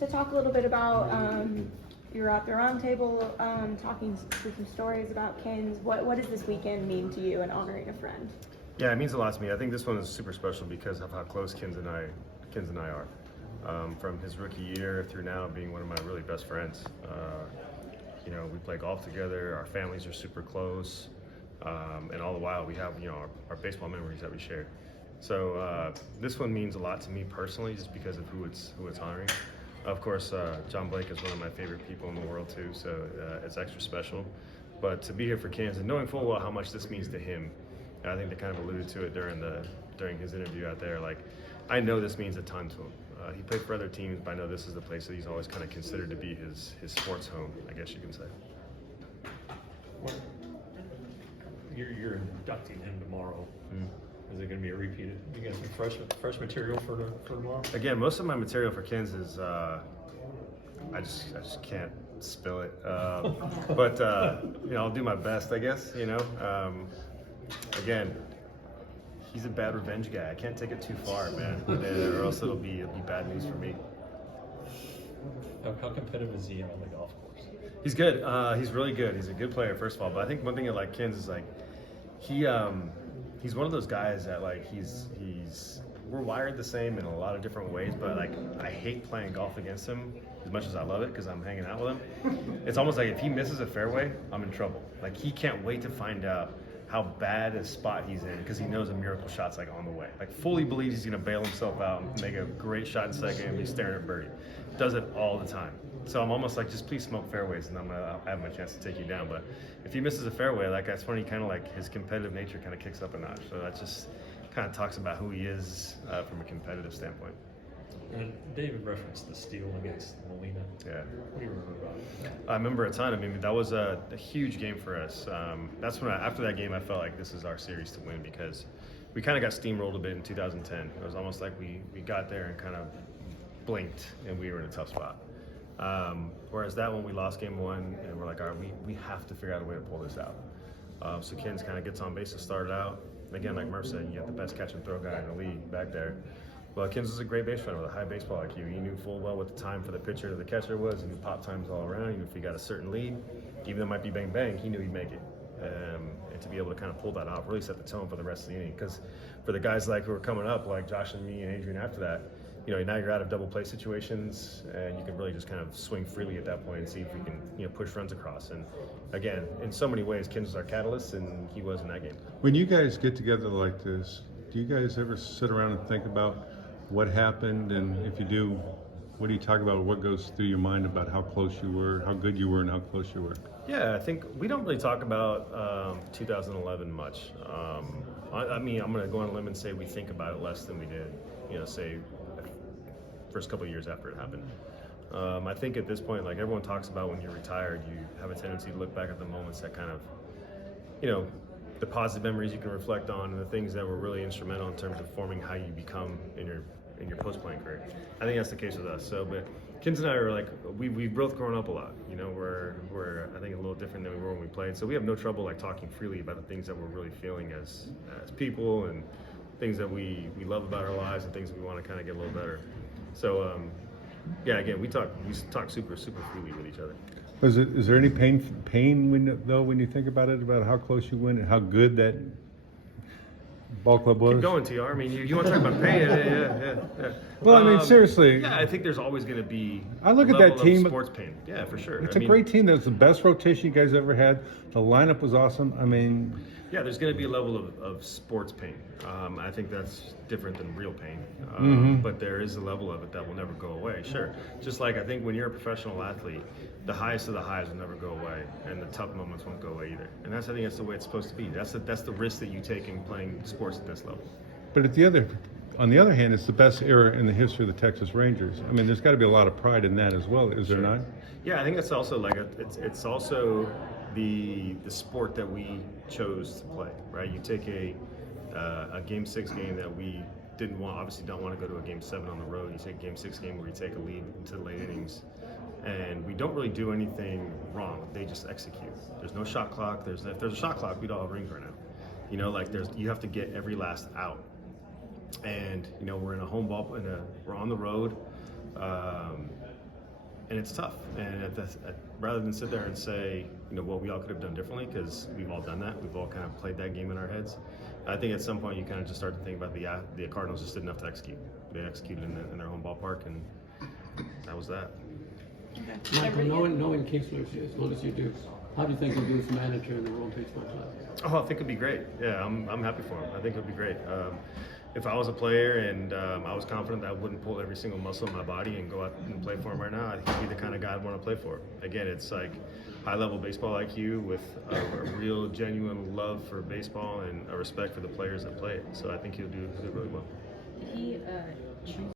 to talk a little bit about you're at the round table talking through some stories about Kins. What does this weekend mean to you in honoring a friend? Yeah, it means a lot to me. I think this one is super special because of how close Kins and I are. From his rookie year through now being one of my really best friends. We play golf together, our families are super close, and all the while we have our baseball memories that we share. So this one means a lot to me personally just because of who it's honoring. Of course, John Blake is one of my favorite people in the world too, so it's extra special. But to be here for Kins and knowing full well how much this means to him, I think they kind of alluded to it during his interview out there. Like, I know this means a ton to him. He played for other teams, but I know this is the place that he's always kind of considered to be his sports home, I guess you can say. You're inducting him tomorrow. Is it going to be a repeat? You got some fresh material for tomorrow? Again, most of my material for Kins is I just can't spill it. But I'll do my best, I guess. Again, he's a bad revenge guy. I can't take it too far, man, or else it'll be bad news for me. How competitive is he on the golf course? He's good. He's really good. He's a good player, first of all. But I think one thing I like Kins is like he's one of those guys that like we're wired the same in a lot of different ways. But like I hate playing golf against him as much as I love it because I'm hanging out with him. It's almost like if he misses a fairway, I'm in trouble. Like he can't wait to find out how bad a spot he's in because he knows a miracle shot's like on the way. Like fully believes he's gonna bail himself out and make a great shot in second and be staring at birdie. Does it all the time. So I'm almost like, just please smoke fairways and I'll have my chance to take you down. But if he misses a fairway, like that's when he kind of like his competitive nature kind of kicks up a notch. So that just kind of talks about who he is from a competitive standpoint. And David referenced the steal against Molina. Yeah. What do you remember about it? I remember a ton. I mean, that was a huge game for us. That's when after that game, I felt like this is our series to win because we kind of got steamrolled a bit in 2010. It was almost like we got there and kind of blinked and we were in a tough spot. Whereas that one, we lost game one and we're like, all right, we have to figure out a way to pull this out. So Kins kind of gets on base to start it out. Again, like Murph said, you got the best catch and throw guy in the league back there. Well, Kins was a great base runner with a high baseball IQ. He knew full well what the time for the pitcher to the catcher was. He knew pop times all around. Even if he got a certain lead, even though it might be bang bang, he knew he'd make it. And to be able to kind of pull that off really set the tone for the rest of the inning. Because for the guys like who are coming up, like Josh and me and Adrian after that, now you're out of double play situations, and you can really just kind of swing freely at that point and see if we can push runs across. And again, in so many ways, Kins was our catalyst, and he was in that game. When you guys get together like this, do you guys ever sit around and think about what happened, and if you do, what do you talk about? What goes through your mind about how close you were, how good you were, and how close you were? Yeah, I think we don't really talk about 2011 much. I mean, I'm going to go on a limb and say we think about it less than we did, say first couple of years after it happened. I think at this point, like everyone talks about when you're retired, you have a tendency to look back at the moments that kind of, the positive memories you can reflect on and the things that were really instrumental in terms of forming how you become in your post-playing career. I think that's the case with us. So, but Kins and I are like, we've both grown up a lot. We're I think a little different than we were when we played. So we have no trouble like talking freely about the things that we're really feeling as people and things that we love about our lives and things that we want to kind of get a little better. So yeah, again, we talk super freely with each other. Is there any pain when you think about it, about how close you went and how good that ball club was? Keep going, TR. I mean, you want to talk about pain? Yeah. Well, I mean, seriously. Yeah, I think there's always going to be. I look at that team. Sports pain. Yeah, for sure. It's a great team. That was the best rotation you guys ever had. The lineup was awesome. I mean. Yeah, there's going to be a level of sports pain. I think that's different than real pain. But there is a level of it that will never go away. Sure. Just like I think when you're a professional athlete, the highest of the highs will never go away, and the tough moments won't go away either. And I think that's the way it's supposed to be. That's the risk that you take in playing sports at this level. But on the other hand, it's the best era in the history of the Texas Rangers. I mean, there's got to be a lot of pride in that as well, is there not? Yeah, I think that's also like it's also the sport that we chose to play, right? You take a Game 6 game that we obviously don't want to go to a Game 7 on the road. You take a Game 6 game where you take a lead into the late innings, and we don't really do anything wrong. They just execute. There's no shot clock. If there's a shot clock, we'd all have rings right now. You have to get every last out. And we're in a home ball, we're on the road. and it's tough. And rather than sit there and say, what we all could have done differently, because we've all done that. We've all kind of played that game in our heads. I think at some point you kind of just start to think about the Cardinals just did enough to execute. They executed in their home ballpark, and that was that. Okay. Michael, knowing Kinsler as well as you do, how do you think he'll do as manager in the World Baseball Classic? Oh, I think it'd be great. Yeah, I'm happy for him. I think it'd be great. If I was a player and I was confident that I wouldn't pull every single muscle in my body and go out and play for him right now, I think he'd be the kind of guy I'd want to play for. Again, it's like high-level baseball IQ with a real, genuine love for baseball and a respect for the players that play it. So I think he'll do really well. Did he choose